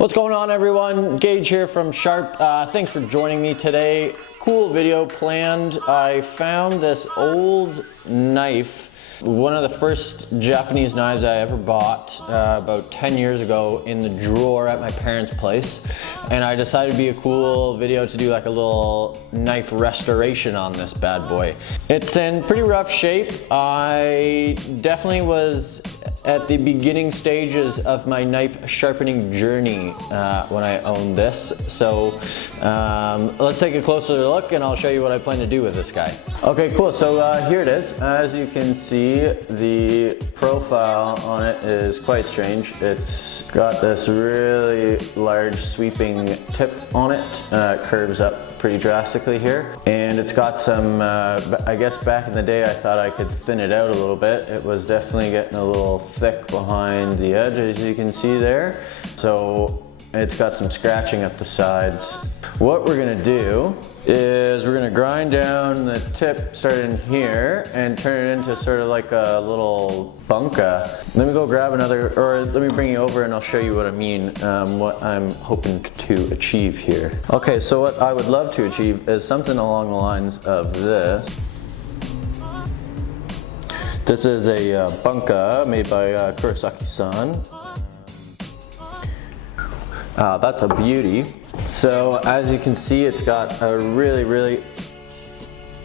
What's going on, everyone? Gage here from Sharp. Thanks for joining me today. Cool video planned. I found this old knife, one of the first Japanese knives I ever bought about 10 years ago in the drawer at my parents' place. And I decided it'd be a cool video to do like a little knife restoration on this bad boy. It's in pretty rough shape. I definitely was at the beginning stages of my knife sharpening journey when I owned this. So let's take a closer look and I'll show you what I plan to do with this guy. Okay, cool. So here it is. As you can see, the profile on it is quite strange. It's got this really large sweeping tip on it. It curves up pretty drastically here, and it's got some I guess back in the day I thought I could thin it out a little bit. It was definitely getting a little thick behind the edge, as you can see there. So it's got some scratching at the sides. What we're gonna do is we're gonna grind down the tip starting here and turn it into sort of like a little bunka. Let me go grab another, or let me bring you over and I'll show you what I mean, what I'm hoping to achieve here. Okay, so what I would love to achieve is something along the lines of this. This is a bunka made by Kurosaki-san. That's a beauty. So as you can see, it's got a really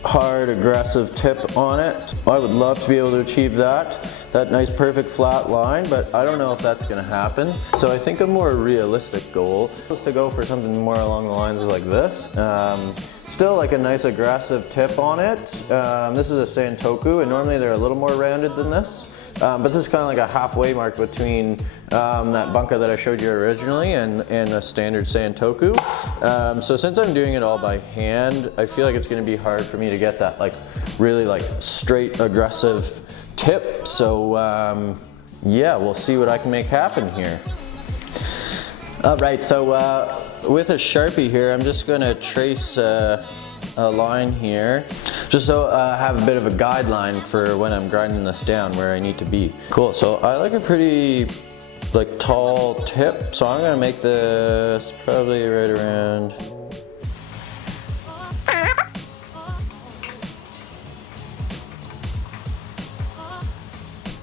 hard, aggressive tip on it. I would love to be able to achieve that nice perfect flat line, but I don't know if that's gonna happen. So I think a more realistic goal is to go for something more along the lines of like this. Still like a nice aggressive tip on it. This is a Santoku, and normally they're a little more rounded than this. But this is kind of like a halfway mark between that bunka that I showed you originally and a standard Santoku. So since I'm doing it all by hand, I feel like it's going to be hard for me to get that like really like straight aggressive tip. So yeah, we'll see what I can make happen here. Alright, so with a Sharpie here, I'm just going to trace a line here, just so I have a bit of a guideline for when I'm grinding this down where I need to be. Cool, so I like a pretty like tall tip, so I'm gonna make this probably right around.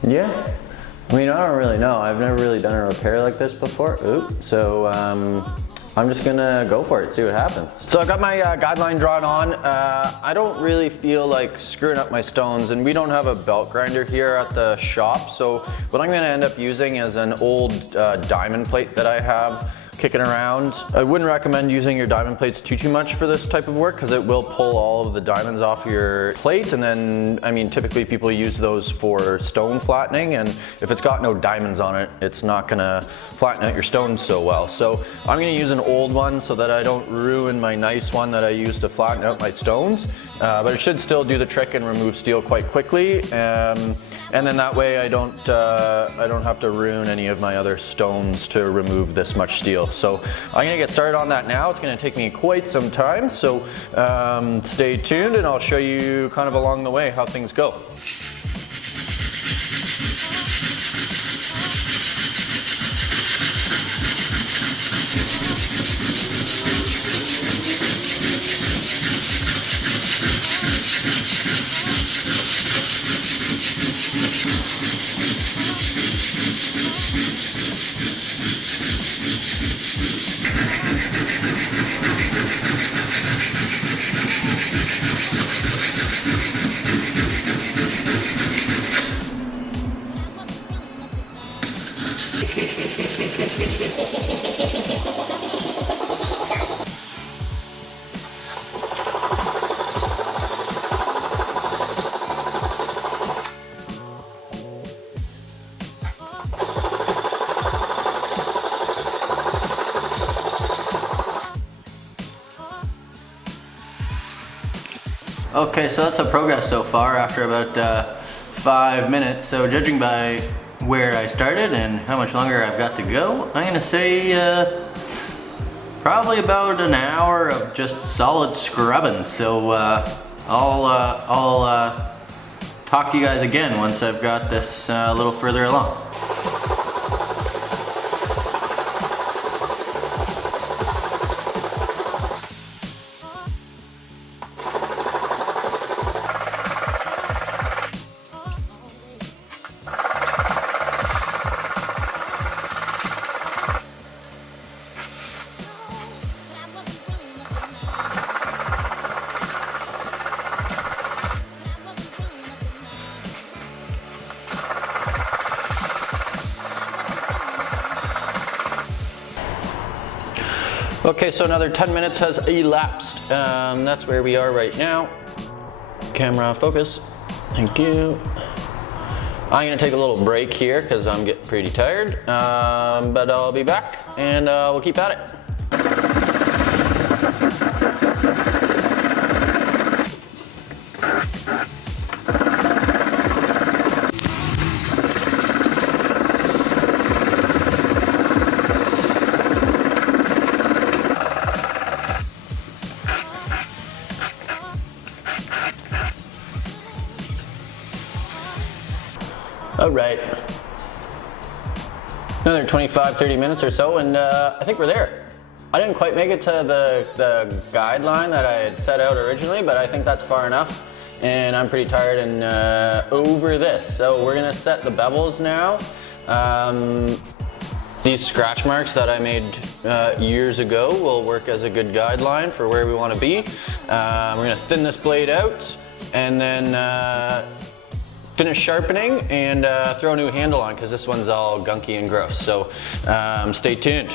Yeah, I mean, I don't really know. I've never really done a repair like this before. Oops, so I'm just gonna go for it, see what happens. So I've got my guideline drawn on. I don't really feel like screwing up my stones, and we don't have a belt grinder here at the shop. So what I'm gonna end up using is an old diamond plate that I have kicking around. I wouldn't recommend using your diamond plates too much for this type of work, because it will pull all of the diamonds off your plate. And then, I mean, typically people use those for stone flattening, and if it's got no diamonds on it, it's not gonna flatten out your stones so well. So I'm gonna use an old one so that I don't ruin my nice one that I use to flatten out my stones. But it should still do the trick and remove steel quite quickly. And then that way I don't have to ruin any of my other stones to remove this much steel. So I'm gonna get started on that now. It's gonna take me quite some time. So stay tuned and I'll show you kind of along the way how things go. Okay, so that's the progress so far after about 5 minutes. So judging by where I started and how much longer I've got to go, I'm gonna say probably about an hour of just solid scrubbing. So I'll talk to you guys again once I've got this a little further along. Okay, so another 10 minutes has elapsed. That's where we are right now. Camera focus. Thank you. I'm gonna take a little break here because I'm getting pretty tired, but I'll be back and we'll keep at it. All right, another 25-30 minutes or so, and I think we're there. I didn't quite make it to the guideline that I had set out originally, but I think that's far enough, and I'm pretty tired and over this. So we're gonna set the bevels now. These scratch marks that I made years ago will work as a good guideline for where we want to be. We're gonna thin this blade out, and then finish sharpening and throw a new handle on because this one's all gunky and gross. So stay tuned.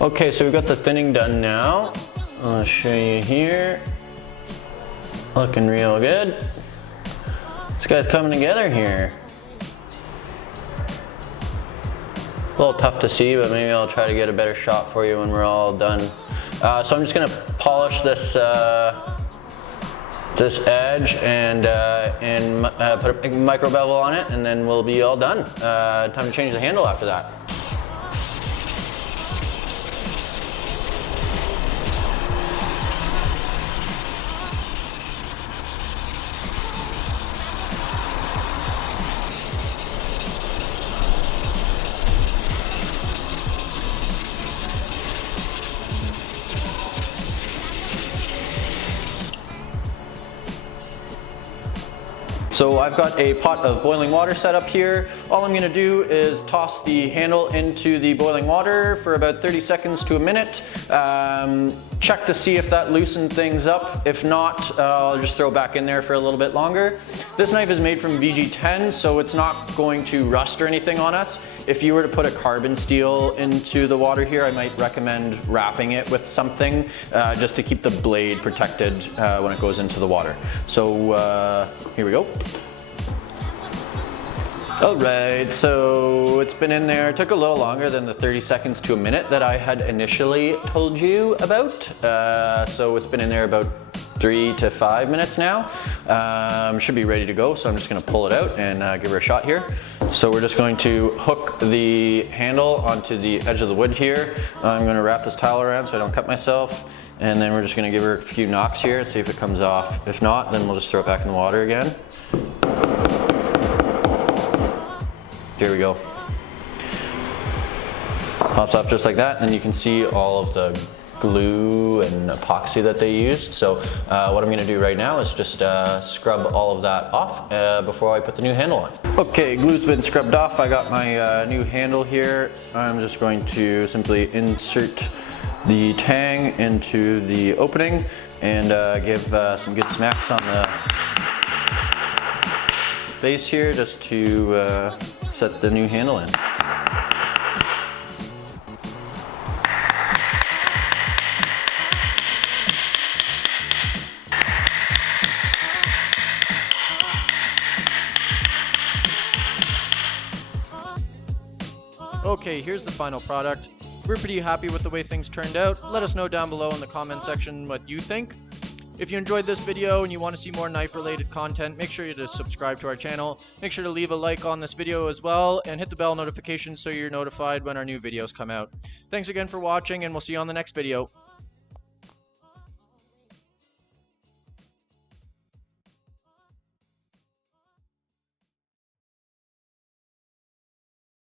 Okay, so we've got the thinning done now. I'll show you here. Looking real good. This guy's coming together here. little tough to see, but maybe I'll try to get a better shot for you when we're all done. So I'm just gonna polish this this edge and put a micro bevel on it, and then we'll be all done. Time to change the handle after that. So I've got a pot of boiling water set up here. All I'm gonna do is toss the handle into the boiling water for about 30 seconds to a minute. Check to see if that loosened things up. If not, I'll just throw it back in there for a little bit longer. This knife is made from VG10, so it's not going to rust or anything on us. If you were to put a carbon steel into the water here, I might recommend wrapping it with something just to keep the blade protected when it goes into the water. So here we go. All right, so it's been in there. It took a little longer than the 30 seconds to a minute that I had initially told you about. So it's been in there about 3 to 5 minutes now. Should be ready to go, so I'm just gonna pull it out and give her a shot here. So we're just going to hook the handle onto the edge of the wood here. I'm gonna wrap this towel around so I don't cut myself. And then we're just gonna give her a few knocks here and see if it comes off. If not, then we'll just throw it back in the water again. Here we go. Pops off just like that, and you can see all of the glue and epoxy that they used. So what I'm gonna do right now is just scrub all of that off before I put the new handle on. Okay, glue's been scrubbed off. I got my new handle here. I'm just going to simply insert the tang into the opening and give some good smacks on the base here just to set the new handle in. Okay, here's the final product. We're pretty happy with the way things turned out. Let us know down below in the comment section what you think. If you enjoyed this video and you want to see more knife related content, make sure to subscribe to our channel. Make sure to leave a like on this video as well and hit the bell notification so you're notified when our new videos come out. Thanks again for watching, and we'll see you on the next video.